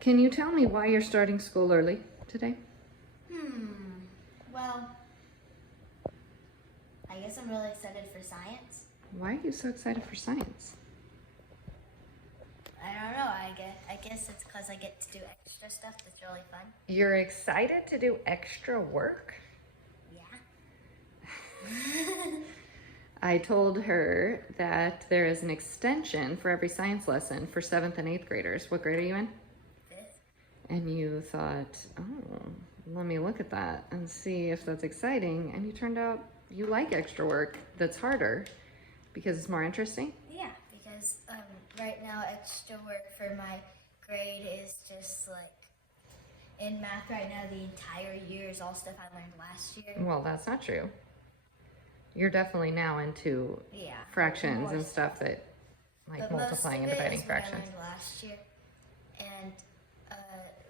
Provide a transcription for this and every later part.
Can you tell me why you're starting school early today? Well, I guess I'm really excited for science. Why are you so excited for science? I don't know. I guess it's because I get to do extra stuff that's really fun. You're excited to do extra work? Yeah. I told her that there is an extension for every science lesson for 7th and 8th graders. What grade are you in? 5th. And you thought, oh, let me look at that and see if that's exciting. And you turned out you like extra work that's harder because it's more interesting? Yeah, because right now extra work for my grade is just like, in math right now, the entire year is all stuff I learned last year. Well, that's not true. You're definitely now into fractions and stuff that, like but multiplying and most of dividing it is what fractions. I learned last year, and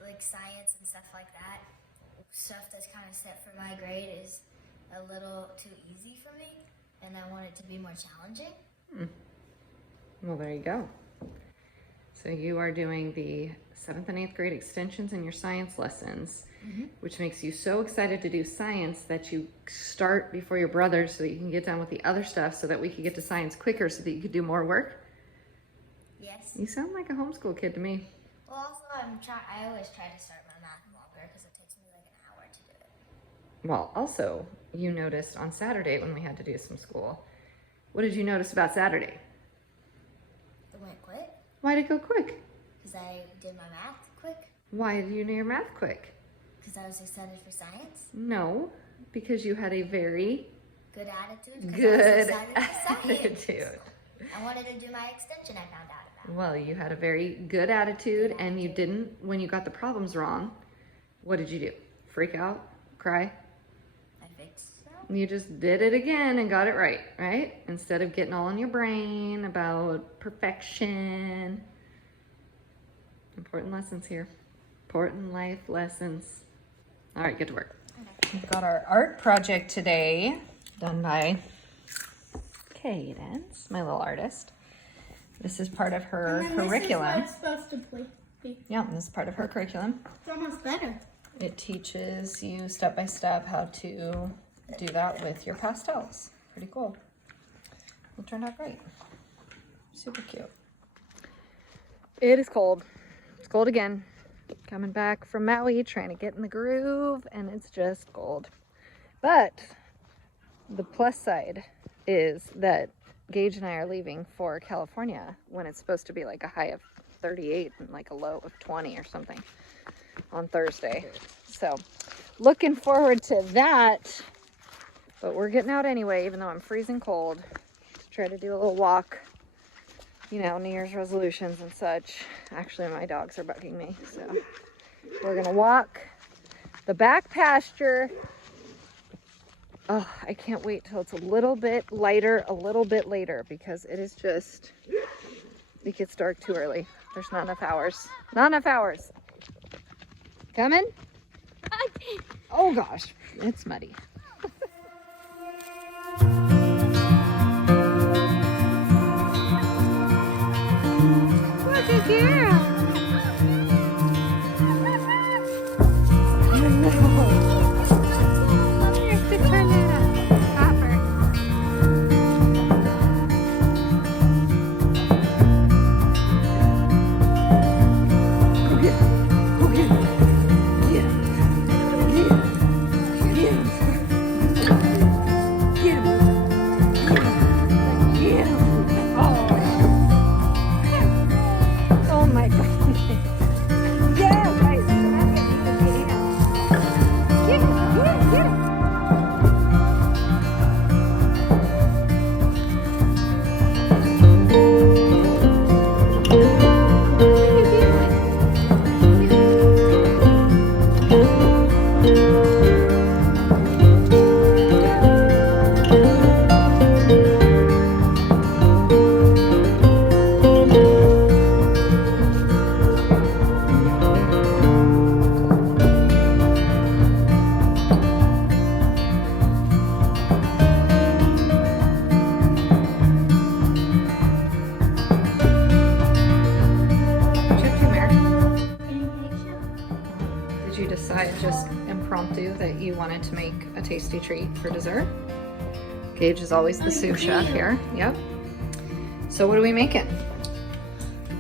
like science and stuff like that, stuff that's kind of set for my grade is a little too easy for me, and I want it to be more challenging. Well, there you go. So you are doing the 7th and 8th grade extensions in your science lessons, which makes you so excited to do science that you start before your brothers so that you can get done with the other stuff so that we could get to science quicker so that you could do more work? Yes. You sound like a homeschool kid to me. Well, also I always try to start my math longer because it takes me like an hour to do it. Well, also, you noticed on Saturday when we had to do some school. What did you notice about Saturday? It went quick Why did it go quick? because I did my math quick Why did you do your math quick? because I was excited for science. No, because you had a very Good attitude. 'Cause I was good excited for science. attitude. I wanted to do my extension I found out about. Well, you had a very good attitude and you didn't, when you got the problems wrong, what did you do? Freak out? Cry? I fixed them. You just did it again and got it right, right? Instead of getting all in your brain about perfection. Important lessons here. Important life lessons. All right, get to work. Okay. We've got our art project today done by Cadence, my little artist. This is part of her curriculum. This is what it's supposed to be. Yeah, this is part of her curriculum. It's almost better. It teaches you step by step how to do that with your pastels. Pretty cool. It turned out great. Super cute. It is cold. It's cold again. Coming back from Maui, trying to get in the groove, and it's just cold. But the plus side is that Gage and I are leaving for California when it's supposed to be like a high of 38 and like a low of 20 or something on Thursday. So looking forward to that. But we're getting out anyway, even though I'm freezing cold, to try to do a little walk. You know, New Year's resolutions and such. Actually, my dogs are bugging me, so we're gonna walk the back pasture. Oh, I can't wait till it's a little bit lighter, a little bit later, because it is just, it gets dark too early. There's not enough hours. Not enough hours. Coming? Oh gosh, it's muddy. Look at girl. Oh my decide just impromptu that you wanted to make a tasty treat for dessert. Gage is always the sous chef here. Yep. So what are we making?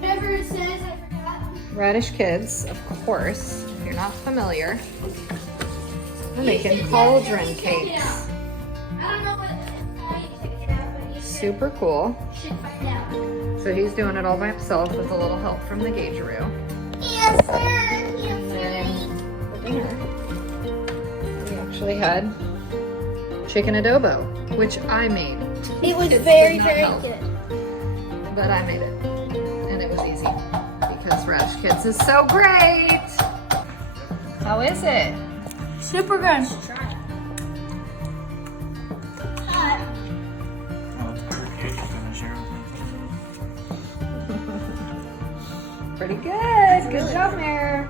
Whatever it says, I forgot. Raddish Kids, of course, if you're not familiar. We're making cauldron cakes. I don't know what how you pick it out, but you Super cool. should find out. So he's doing it all by himself with a little help from the Gageroo. Yes, sir. And then for dinner, we actually had chicken adobo, which I made. It was Kids very, did not very help, good. but I made it, and it was easy because Raddish Kids is so great. How is it? Super good. Pretty good. Good job, Mare.